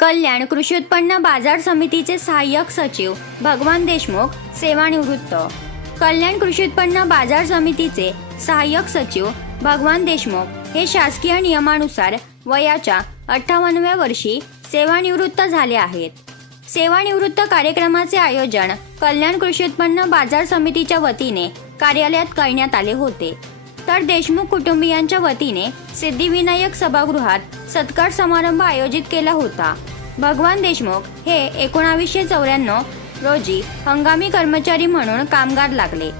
Kalyan कृषी उत्पन्न बाजार समितीचे सहाय्यक सचिव भगवान देशमुख सेवानिवृत्त. कल्याण कृषी उत्पन्न बाजार समितीचे सहाय्यक सचिव भगवान देशमुख हे शासकीय नियमानुसार वयाच्या अठ्ठावन्नव्या वर्षी सेवानिवृत्त झाले आहेत. सेवानिवृत्त कार्यक्रमाचे आयोजन कल्याण कृषी उत्पन्न बाजार समितीच्या वतीने कार्यालयात करण्यात आले होते. तर देशमुख कुटुंबियांच्या वतीने सिद्धिविनायक सभागृहात सत्कार समारंभ आयोजित केला होता. भगवान देशमुख हे एकोणावीसशे चौऱ्याण्णव रोजी हंगामी कर्मचारी म्हणून कामगार लागले.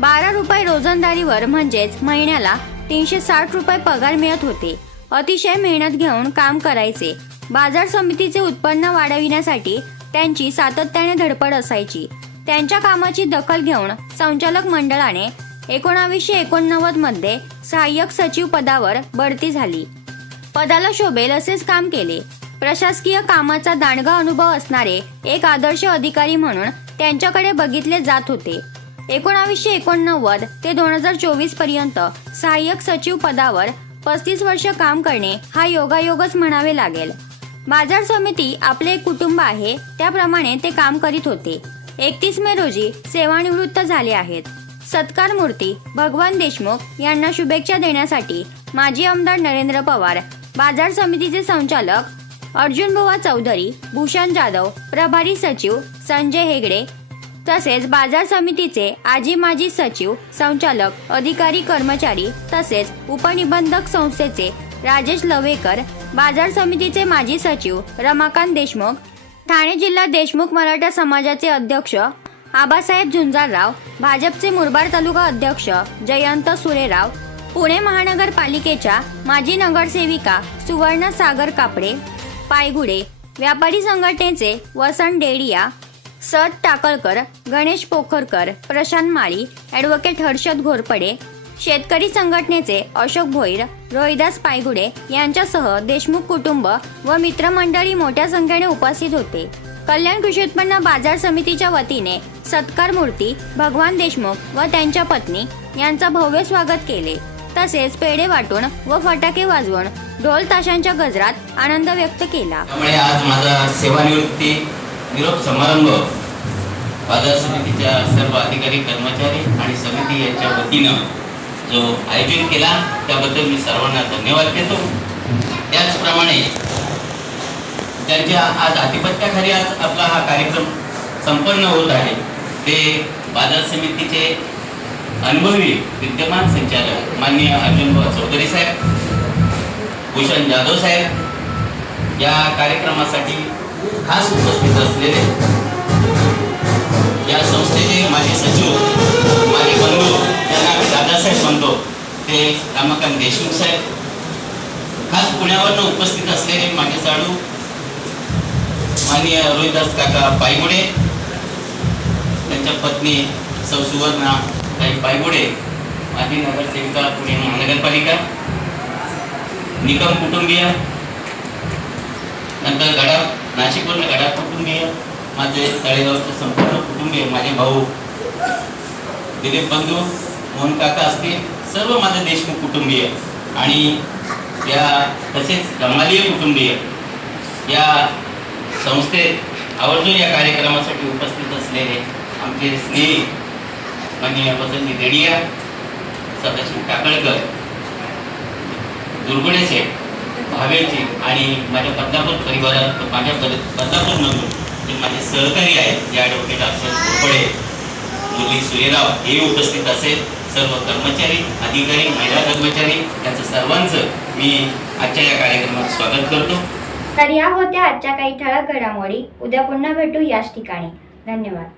बारा रुपये रोजंदारीवर म्हणजेच महिन्याला तीनशे साठ रुपये पगार मिळत होते. अतिशय मेहनत घेऊन काम करायचे. बाजार समितीचे उत्पन्न वाढविण्यासाठी त्यांची सातत्याने धडपड असायची. त्यांच्या कामाची दखल घेऊन संचालक मंडळाने एकोणावीसशे एकोणनव्वदमध्ये सहाय्यक सचिव पदावर बढती झाली. पदाला शोभेल असेच काम केले. प्रशासकीय कामाचा दांडगा अनुभव असणारे एक आदर्श अधिकारी म्हणून त्यांच्याकडे बघितले जात होते. एकोणावीसशे एकोणनव्वद ते दोन हजार चोवीसपर्यंत सहाय्यक सचिव पदावर पस्तीस वर्ष काम करणे हा योगायोगच म्हणावे लागेल. बाजार समिती आपले एक कुटुंब आहे त्याप्रमाणे ते काम करीत होते. एकतीस मे रोजी सेवानिवृत्त झाले आहेत. सत्कार मूर्ती भगवान देशमुख यांना शुभेच्छा देण्यासाठी माजी आमदार नरेंद्र पवार बाजार समितीचे संचालक अर्जुन बुवा चौधरी भूषण जाधव प्रभारी सचिव संजय हेगडे तसेच बाजार समितीचे आजी माजी सचिव संचालक अधिकारी कर्मचारी तसेच उपनिबंधक संस्थेचे राजेश लवेकर बाजार समितीचे माजी सचिव रमाकांत देशमुख ठाणे जिल्हा देशमुख मराठा समाजाचे अध्यक्ष आबासाहेब झुंजारराव भाजपचे मुरबाड तालुका अध्यक्ष जयंत सुरेराव पुणे महानगरपालिकेच्या माजी नगरसेविका सुवर्ण सागर कापडे पायगुडे व्यापारी संघटनेचे वसंत डेडिया सत टाकळकर गणेश पोखरकर प्रशांत माळी ॲडव्होकेट हर्षद घोरपडे शेतकरी संघटनेचे अशोक भोईर रोहिदास पायगुडे यांच्यासह देशमुख कुटुंब व मित्रमंडळी मोठ्या संख्येने उपस्थित होते. कल्याण कृषी उत्पन्न बाजार समितीच्या वतीने सत्कार मूर्ती भगवान देशमुख व त्यांच्या पत्नी यांचा भव्य स्वागत केले. तसेच पेढे वाटून व फटाके वाजवून ढोल ताशांच्या गजरात आनंद व्यक्त केला. त्यामुळे आज माझा सेवानिवृत्ती निरोप समारंभ बाजार समितीच्या सर्व अधिकारी कर्मचारी आणि समिती यांच्या वतीनं जो आयोजन केला त्याबद्दल मी सर्वांना धन्यवाद देतो. त्याचप्रमाणे त्यांच्या आज आधिपत्याखाली आज आपला हा कार्यक्रम संपन्न होत आहे. ते बाजार समितीचे अनुभवी विद्यमान संचालक माननीय अर्जुनभाऊ चौधरी साहेब भूषण जाधव साहेब या कार्यक्रमासाठी खास उपस्थित असलेले या संस्थेचे माझे सचिव माझे बंधू ज्यांना आम्ही दादासाहेब म्हणतो ते रामाकांत देशमुख साहेब खास पुण्यावरनं उपस्थित असलेले माझे चाडू माननीय रोहिदास काका पायगुडे त्यांच्या पत्नी सौ सुवर्णा काही पायगुडे माजी नगरसेविका पुणे महानगरपालिका निकम कुटुंबीय नंतर गडा नाशिकवरून गडा कुटुंबीय माझे तळेगावचे संपूर्ण कुटुंबीय माझे भाऊ दिलीप बंधू मोहन काका असतील सर्व माझे देशमुख कुटुंबीय आणि या तसेच गमालीय कुटुंबीय या संस्थेत आवर्जून या कार्यक्रमासाठी उपस्थित असलेले आमचे स्नेही माननीय वसंती देडिया सदाशिव काकळकर दुर्गुणे साहेब भावेची आणि माझ्या बदनापूर परिवारात माझ्या बद- बदलापूरमधून जे माझे सहकारी आहेत जे ॲडव्होकेट अक्षर घोरपडे मुरली सूर्यराव हे उपस्थित असेल. सर्व कर्मचारी अधिकारी महिला कर्मचारी यांचं सर्वांचं मी आजच्या या कार्यक्रमात स्वागत करतो. तर या होत्या आजच्या काही ठळक घडामोडी. उद्या पुन्हा भेटू याच ठिकाणी. धन्यवाद.